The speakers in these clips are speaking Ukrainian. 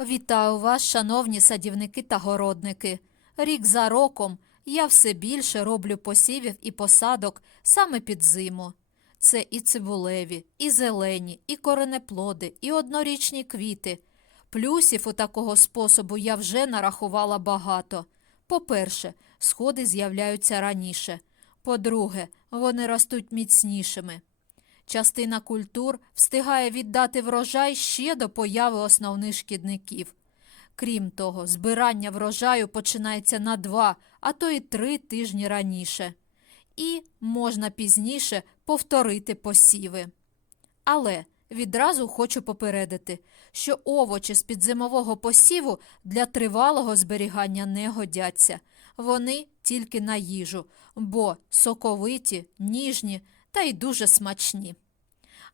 Вітаю вас, шановні садівники та городники. Рік за роком я все більше роблю посівів і посадок саме під зиму. Це і цибулеві, і зелені, і коренеплоди, і однорічні квіти. Плюсів у такого способу я вже нарахувала багато. По-перше, сходи з'являються раніше. По-друге, вони ростуть міцнішими. Частина культур встигає віддати врожай ще до появи основних шкідників. Крім того, збирання врожаю починається на два, а то й три тижні раніше. І можна пізніше повторити посіви. Але відразу хочу попередити, що овочі з підзимового посіву для тривалого зберігання не годяться. Вони тільки на їжу, бо соковиті, ніжні та й дуже смачні.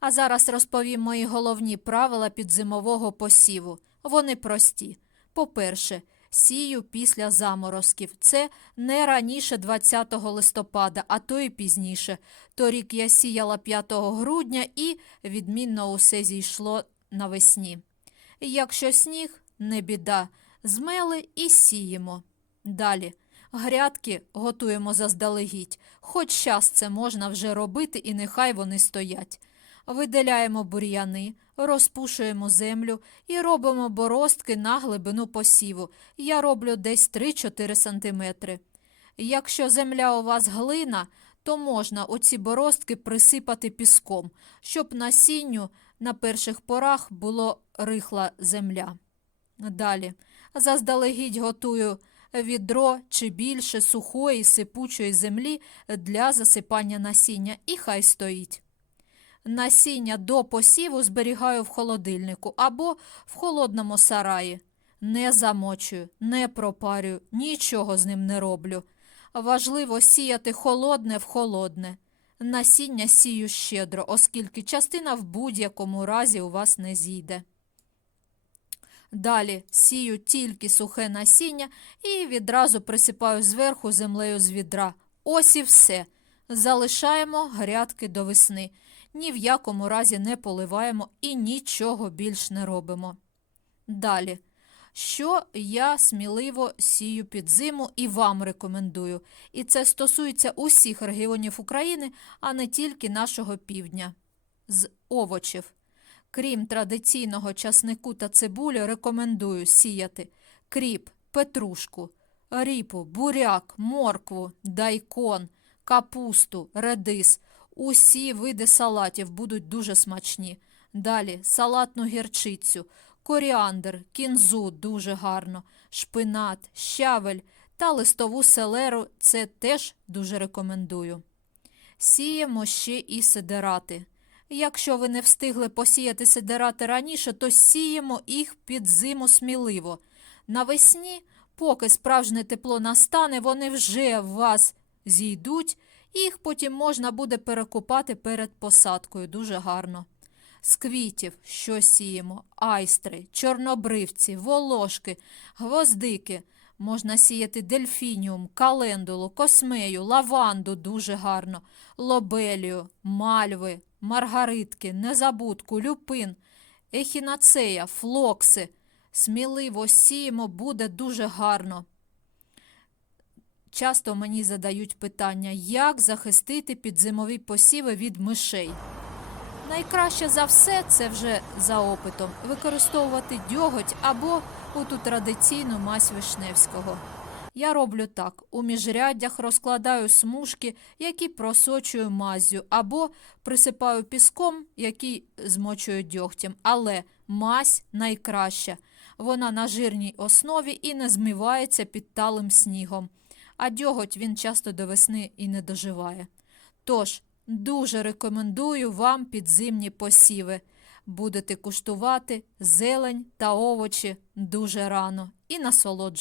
А зараз розповім мої головні правила підзимового посіву. Вони прості. По-перше, сію після заморозків. Це не раніше 20 листопада, а то і пізніше. Торік я сіяла 5 грудня і відмінно усе зійшло навесні. Якщо сніг, не біда, змели і сіємо. Далі. Грядки готуємо заздалегідь, хоч час це можна вже робити, і нехай вони стоять. Видаляємо бур'яни, розпушуємо землю і робимо боростки на глибину посіву. Я роблю десь 3-4 см. Якщо земля у вас глина, то можна оці боростки присипати піском, щоб насінню на перших порах було рихла земля. Далі. Заздалегідь готую відро чи більше сухої сипучої землі для засипання насіння і хай стоїть. Насіння до посіву зберігаю в холодильнику або в холодному сараї. Не замочую, не пропарюю, нічого з ним не роблю. Важливо сіяти холодне в холодне. Насіння сію щедро, оскільки частина в будь-якому разі у вас не зійде. Далі сію тільки сухе насіння і відразу присипаю зверху землею з відра. Ось і все. Залишаємо грядки до весни. Ні в якому разі не поливаємо і нічого більш не робимо. Далі. Що я сміливо сію під зиму і вам рекомендую. І це стосується усіх регіонів України, а не тільки нашого півдня. З овочів. Крім традиційного часнику та цибулі, рекомендую сіяти кріп, петрушку, ріпу, буряк, моркву, дайкон, капусту, редис. Усі види салатів будуть дуже смачні. Далі салатну гірчицю, коріандр, кінзу дуже гарно, шпинат, щавель та листову селеру це теж дуже рекомендую. Сіємо ще і сидерати. Якщо ви не встигли посіяти сидерати раніше, то сіємо їх під зиму сміливо. Навесні, поки справжнє тепло настане, вони вже в вас зійдуть, їх потім можна буде перекопати перед посадкою дуже гарно. З квітів, що сіємо, айстри, чорнобривці, волошки, гвоздики. Можна сіяти дельфініум, календулу, космею, лаванду дуже гарно, лобелію, мальви, маргаритки, незабудку, люпин, ехінацея, флокси. Сміливо сіємо, буде дуже гарно. Часто мені задають питання, як захистити підзимові посіви від мишей. Найкраще за все це вже за опитом використовувати дьоготь або оту традиційну мазь Вишневського. Я роблю так: у міжряддях розкладаю смужки, які просочую маззю, або присипаю піском, який змочую дьогтем. Але мазь найкраща. Вона на жирній основі і не змивається під талим снігом. А дьоготь він часто до весни і не доживає. Тож, дуже рекомендую вам підзимні посіви. Будете куштувати зелень та овочі дуже рано і насолоджуватися.